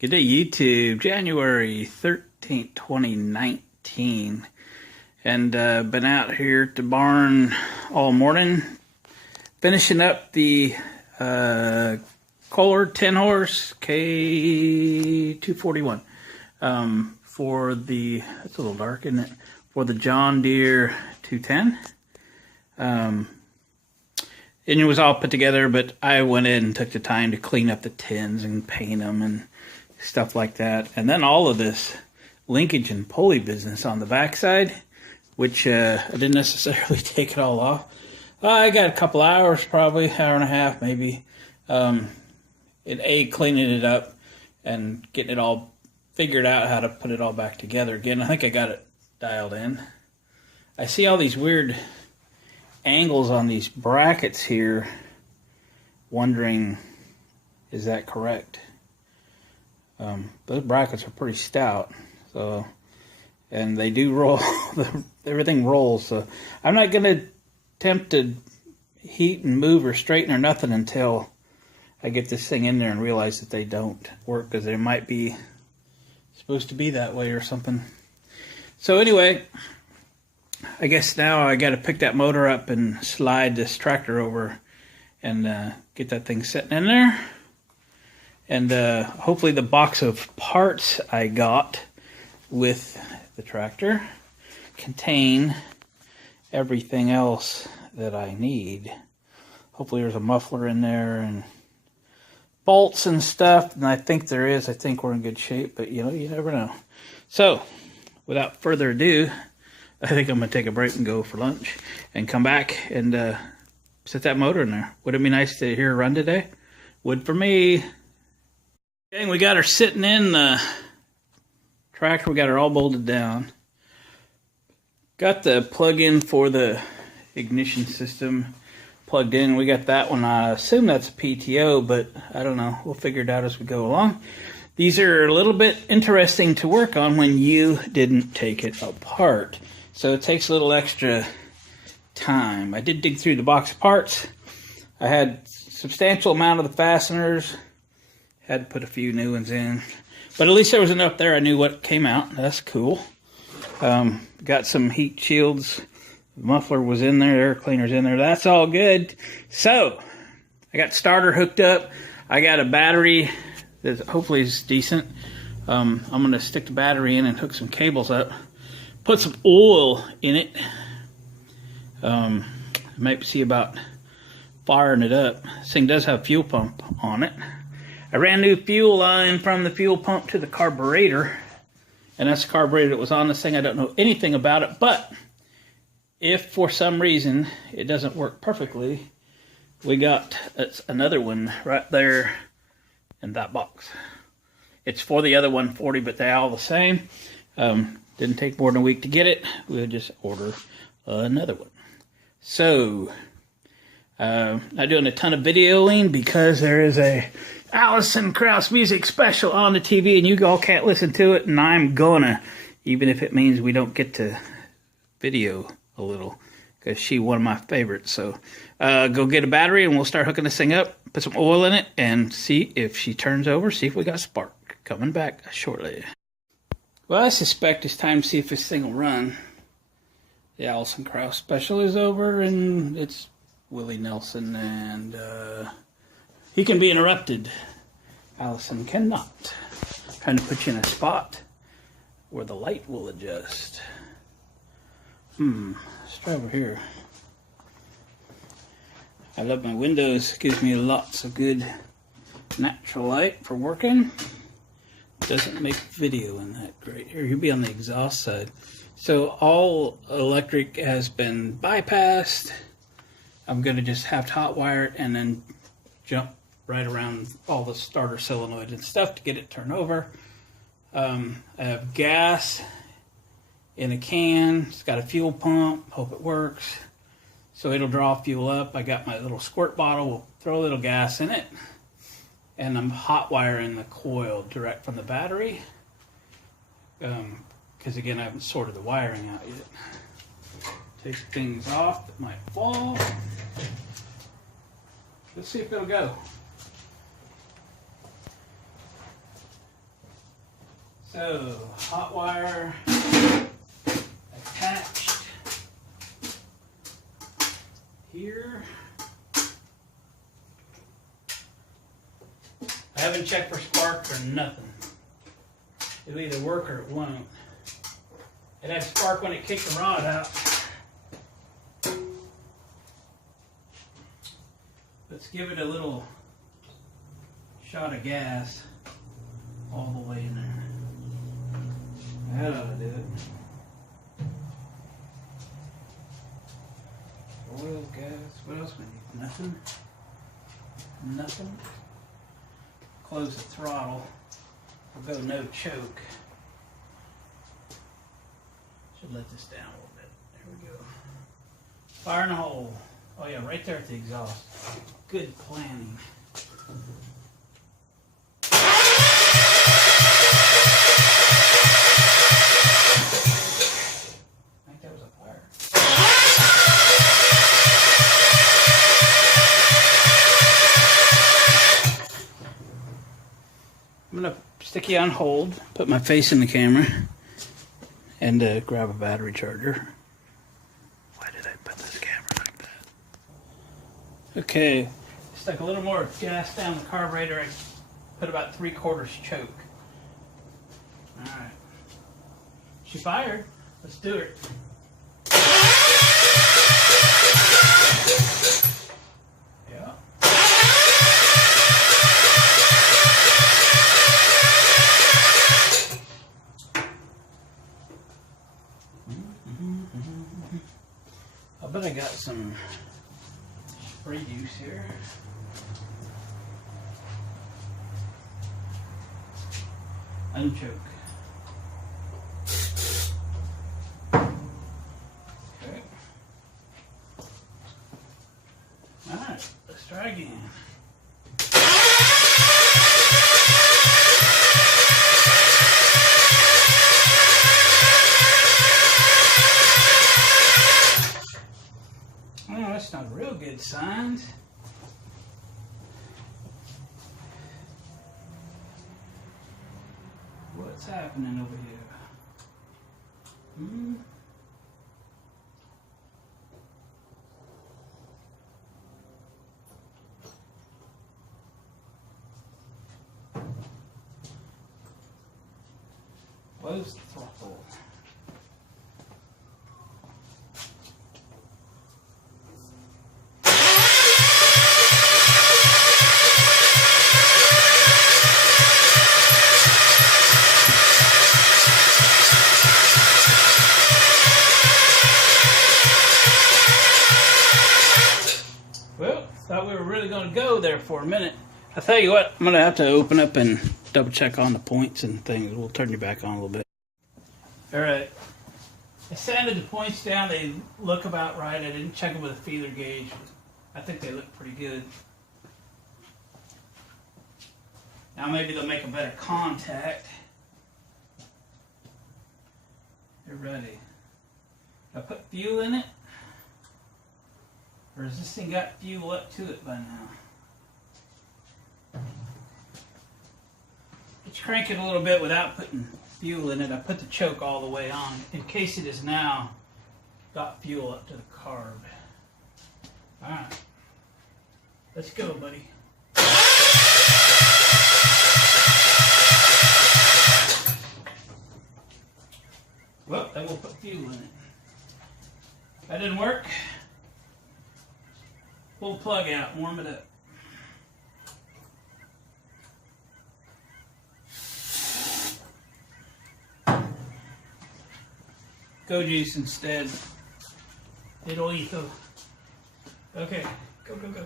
Good day, YouTube. January 13th, 2019. And been out here at the barn all morning, finishing up the Kohler 10-horse K241 for the, it's a little dark, isn't it? For the John Deere 210. Engine was all put together, but I went in and took the time to clean up the tins and paint them and stuff like that. And then all of this linkage and pulley business on the backside, which I didn't necessarily take it all off. I got a couple hours, probably hour and a half maybe, cleaning it up and getting it all figured out how to put it all back together again. I think I got it dialed in. I see all these weird angles on these brackets here, wondering, is that correct? Those brackets are pretty stout, so, and they do roll. Everything rolls, so I'm not going to attempt to heat and move or straighten or nothing until I get this thing in there and realize that they don't work, because they might be supposed to be that way or something. So anyway, I guess now I got to pick that motor up and slide this tractor over and get that thing sitting in there. And hopefully the box of parts I got with the tractor contain everything else that I need. Hopefully there's a muffler in there and bolts and stuff, and I think there is. I think we're in good shape, but you know, you never know. So without further ado, I think I'm going to take a break and go for lunch and come back and set that motor in there. Would it be nice to hear a run today? Would for me. Okay, we got her sitting in the tractor. We got her all bolted down. Got the plug-in for the ignition system plugged in. We got that one. I assume that's a PTO, but I don't know. We'll figure it out as we go along. These are a little bit interesting to work on when you didn't take it apart. So it takes a little extra time. I did dig through the box of parts. I had a substantial amount of the fasteners. Had to put a few new ones in. But at least there was enough there I knew what came out. That's cool. Got some heat shields. The muffler was in there. Air cleaner's in there. That's all good. So, I got starter hooked up. I got a battery that hopefully is decent. I'm going to stick the battery in and hook some cables up. Put some oil in it. I might see about firing it up. This thing does have a fuel pump on it. I ran new fuel line from the fuel pump to the carburetor. And that's the carburetor that was on this thing. I don't know anything about it, but if for some reason it doesn't work perfectly, we got another one right there in that box. It's for the other 140, but they're all the same. Didn't take more than a week to get it. We'll just order another one. So, not doing a ton of videoing because there is a Allison Krauss music special on the TV and you all can't listen to it, and I'm gonna, even if it means we don't get to video a little, because she's one of my favorites. So go get a battery and we'll start hooking this thing up, put some oil in it, and see if she turns over, see if we got a spark. Coming back shortly. Well, I suspect it's time to see if this thing will run. The Allison Krauss special is over, and it's Willie Nelson, and he can be interrupted. Allison cannot. I'm trying to put you in a spot where the light will adjust. Let's try over here. I love my windows. Gives me lots of good natural light for working. Doesn't make video in that great. Here, you'll be on the exhaust side. So all electric has been bypassed. I'm going to just have to hot wire it and then jump right around all the starter solenoid and stuff to get it turned over. I have gas in a can. It's got a fuel pump. Hope it works. So it'll draw fuel up. I got my little squirt bottle. We'll throw a little gas in it. And I'm hot wiring the coil direct from the battery. Because again, I haven't sorted the wiring out yet. Take things off that might fall. Let's see if it'll go. So, hot wire attached here. I haven't checked for spark or nothing. It'll either work or it won't. It had spark when it kicked the rod out. Let's give it a little shot of gas all the way in there. That ought to do it. Oil, gas, what else we need? Nothing. Nothing. Close the throttle. We'll go no choke. Should let this down a little bit. There we go. Fire in the hole. Oh yeah, right there at the exhaust. Good planning. I think that was a fire. I'm going to stick you on hold, put my face in the camera, and grab a battery charger. Why did I put this camera like that? Okay, stuck a little more gas down the carburetor. I put about 3/4 choke. Alright. She fired. Let's do it. Yeah. I bet I got some spray juice here. Unchoke. Okay. Alright, let's try again. Oh, that's not real good signs. What's happening over here? Close the throttle. Well, thought we were really going to go there for a minute. I tell you what, I'm going to have to open up and double check on the points and things. We'll turn you back on a little bit. All right. I sanded the points down. They look about right. I didn't check them with a feeler gauge. I think they look pretty good. Now maybe they'll make a better contact. They're ready. I put fuel in it. Or has this thing got fuel up to it by now? Let's crank it a little bit without putting fuel in it. I put the choke all the way on in case it has now got fuel up to the carb. Alright. Let's go, buddy. Well, then we'll put fuel in it. That didn't work. Pull the plug out, warm it up. Go juice instead. It'll eat the. Okay, go, go, go.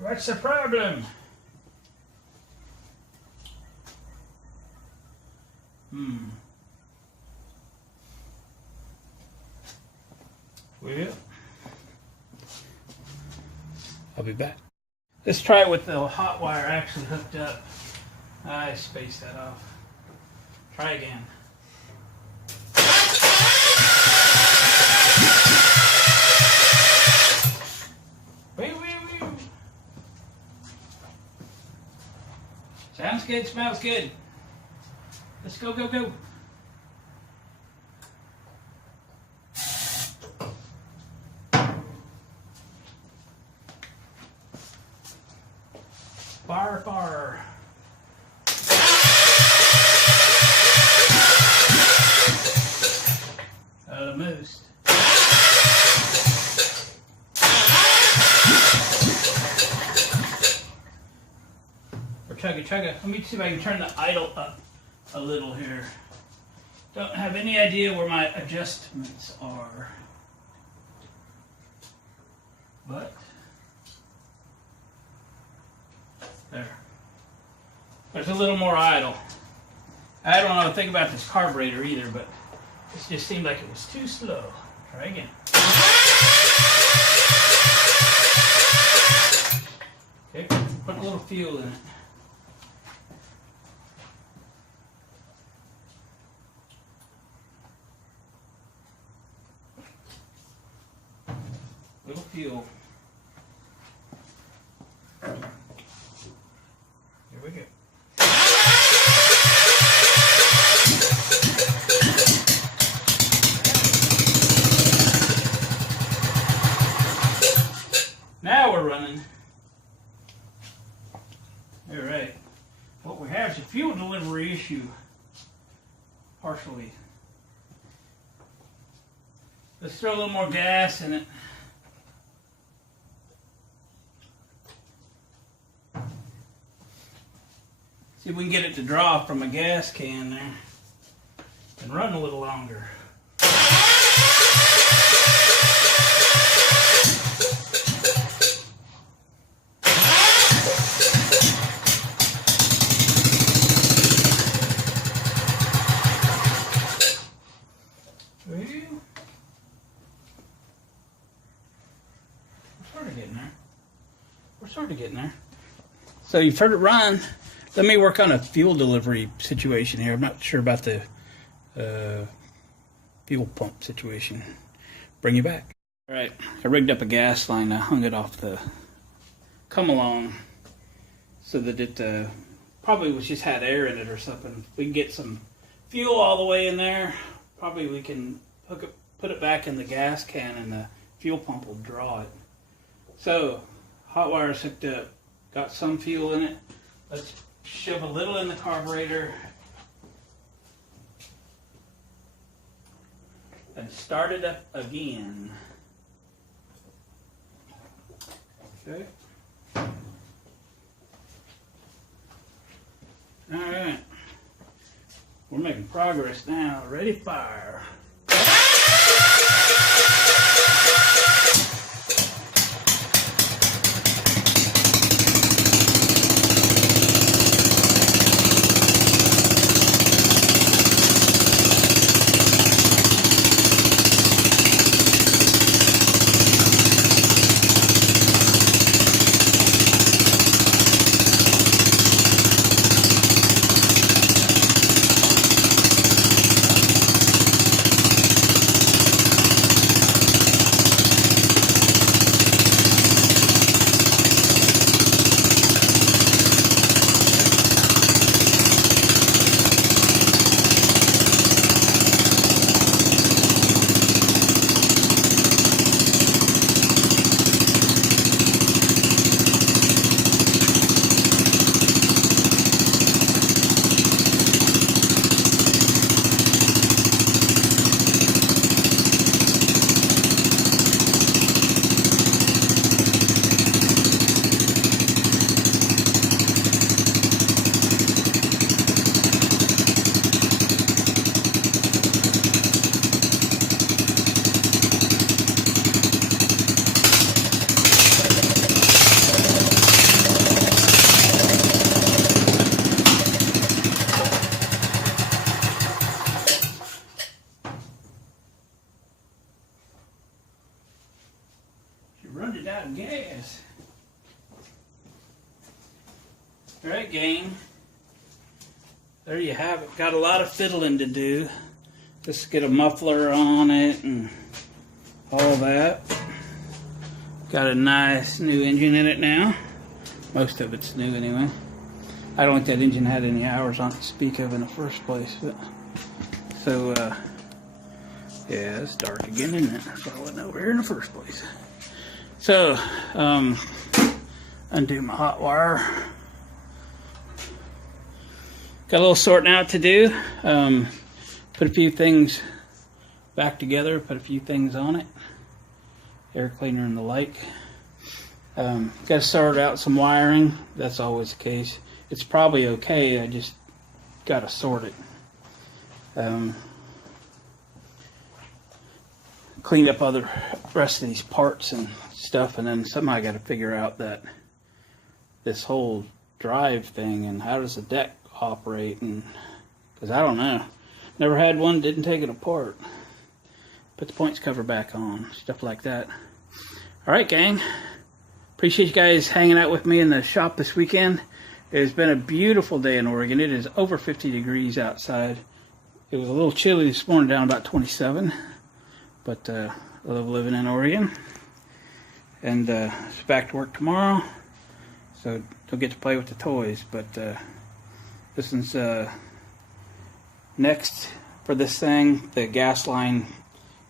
What's the problem? Well, I'll be back. Let's try it with the hot wire actually hooked up. I spaced that off. Try again. good, smells good. Let's go, go, go. Fire, fire. The most. Or chugga. Let me see if I can turn the idle up a little here. Don't have any idea where my adjustments are. But there. There's a little more idle. I don't know a thing about this carburetor either, but it just seemed like it was too slow. Try again. Okay, put a little fuel in it. Little fuel. Here we go. Now we're running. All right. What we have is a fuel delivery issue. Partially. Let's throw a little more gas in it. See if we can get it to draw from a gas can there and run a little longer. We're sort of getting there. So you've heard it run. Let me work on a fuel delivery situation here. I'm not sure about the fuel pump situation. Bring you back. All right, I rigged up a gas line. I hung it off the come along so that it probably was just had air in it or something. We can get some fuel all the way in there. Probably we can put it back in the gas can and the fuel pump will draw it. So hot wire's hooked up. Got some fuel in it. Let's shove a little in the carburetor and start it up again. Okay. All right. We're making progress now. Ready, fire. Run it out of gas. All right, gang. There you have it. Got a lot of fiddling to do. Just get a muffler on it and all that. Got a nice new engine in it now. Most of it's new anyway. I don't think that engine had any hours on it to speak of in the first place. But, so, yeah, it's dark again, isn't it? So I wasn't over here in the first place. So, undo my hot wire. Got a little sorting out to do. Put a few things back together, put a few things on it. Air cleaner and the like. Got to sort out some wiring. That's always the case. It's probably okay. I just got to sort it. Clean up other rest of these parts and stuff, and then somehow I got to figure out that this whole drive thing and how does the deck operate, and because I don't know. Never had one. Didn't take it apart. Put the points cover back on. Stuff like that. All right, gang. Appreciate you guys hanging out with me in the shop this weekend. It has been a beautiful day in Oregon. It is over 50 degrees outside. It was a little chilly this morning, down about 27. But I love living in Oregon. And it's back to work tomorrow. So don't get to play with the toys. But this is next for this thing. The gas line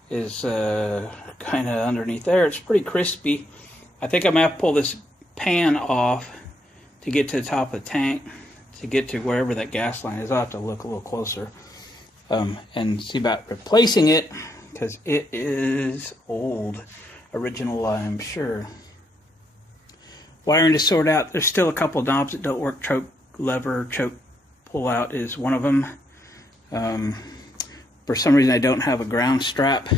is kind of underneath there. It's pretty crispy. I think I'm going to have to pull this pan off to get to the top of the tank, to get to wherever that gas line is. I'll have to look a little closer and see about replacing it, because it is old. Original, I'm sure. Wiring to sort out. There's still a couple knobs that don't work. Choke lever, choke pull out is one of them. For some reason I don't have a ground strap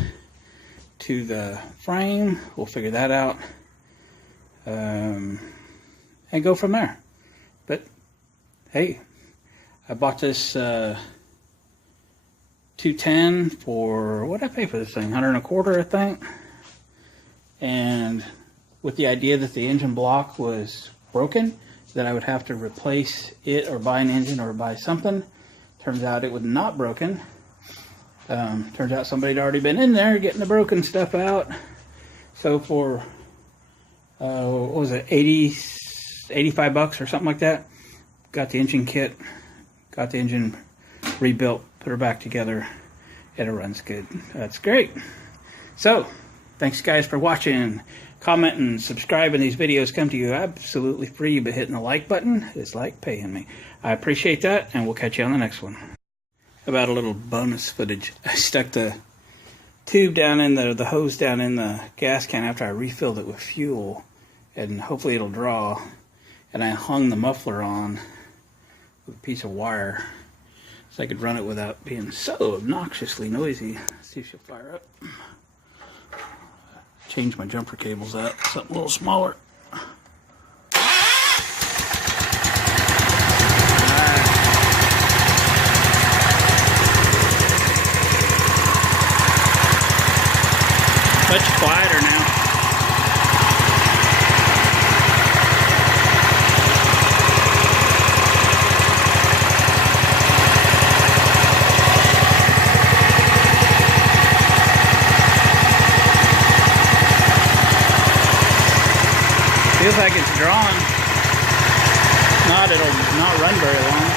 to the frame. We'll figure that out. And go from there. But hey, I bought this 210 for, what did I pay for this thing? $125, I think. And with the idea that the engine block was broken, that I would have to replace it or buy an engine or buy something. Turns out it was not broken. Turns out somebody had already been in there getting the broken stuff out. So for what was it, 85 bucks or something like that, got the engine kit, got the engine rebuilt, put her back together, and it runs good. That's great. So thanks guys for watching. Comment and subscribing. These videos come to you absolutely free, but hitting the like button is like paying me. I appreciate that, and we'll catch you on the next one. About a little bonus footage. I stuck the tube down in the hose down in the gas can after I refilled it with fuel, and hopefully it'll draw. And I hung the muffler on with a piece of wire so I could run it without being so obnoxiously noisy. Let's see if she'll fire up. Change my jumper cables out, something a little smaller. Much quieter now. Feels like it's drawn. Not, it'll not run very long.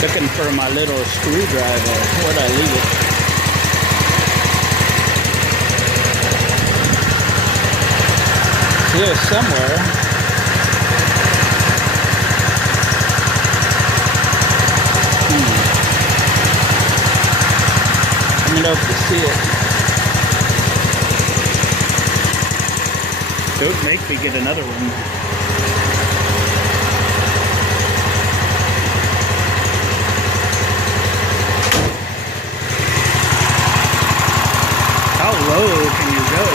Looking for my little screwdriver. Where'd I leave it? It's here somewhere. Let me know if you see it. Don't make me get another one. How low can you go?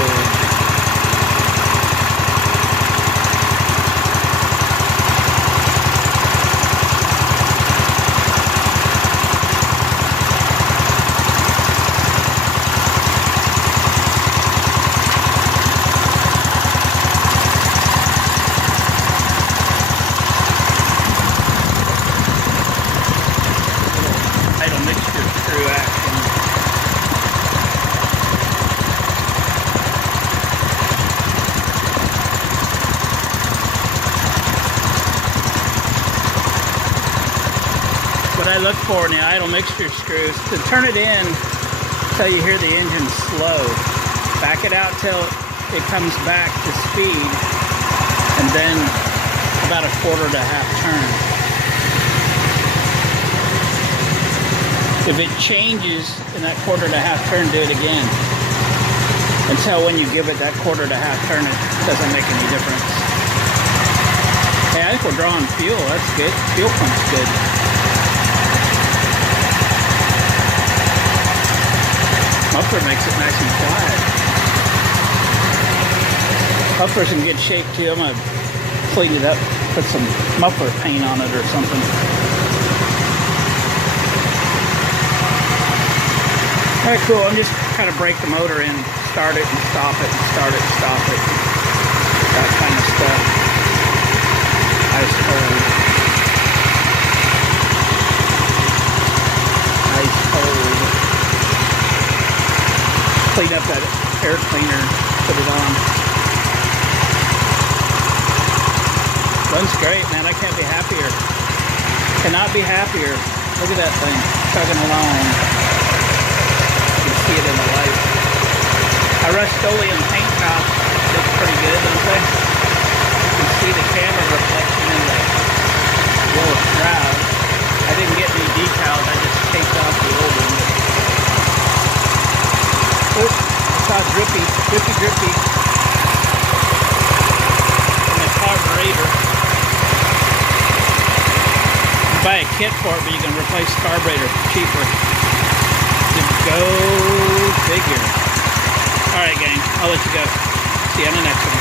look for in the idle mixture screws, to turn it in till you hear the engine slow. Back it out till it comes back to speed, and then about a quarter to half turn. If it changes in that quarter to half turn, do it again. Until when you give it that quarter to half turn, it doesn't make any difference. Hey, I think we're drawing fuel. That's good. Fuel pump's good. Muffler makes it nice and quiet. Muffler's in good shape too. I'm gonna clean it up, put some muffler paint on it or something. Alright, cool. I'm just kind of break the motor in, start it and stop it, and start it and stop it. That kind of stuff. Ice cold. Ice cold. Clean up that air cleaner, put it on. Runs great, man. I can't be happier. Cannot be happier. Look at that thing, chugging along. You can see it in the light. Our Rust-Oleum paint job looks pretty good, don't they? You can see the camera reflection in the little shroud. I didn't get any decals, I just taped off the old one. Oops, I saw drippy in the carburetor. You buy a kit for it, but you can replace the carburetor cheaper. Go figure. Alright gang, I'll let you go. See you on the next one.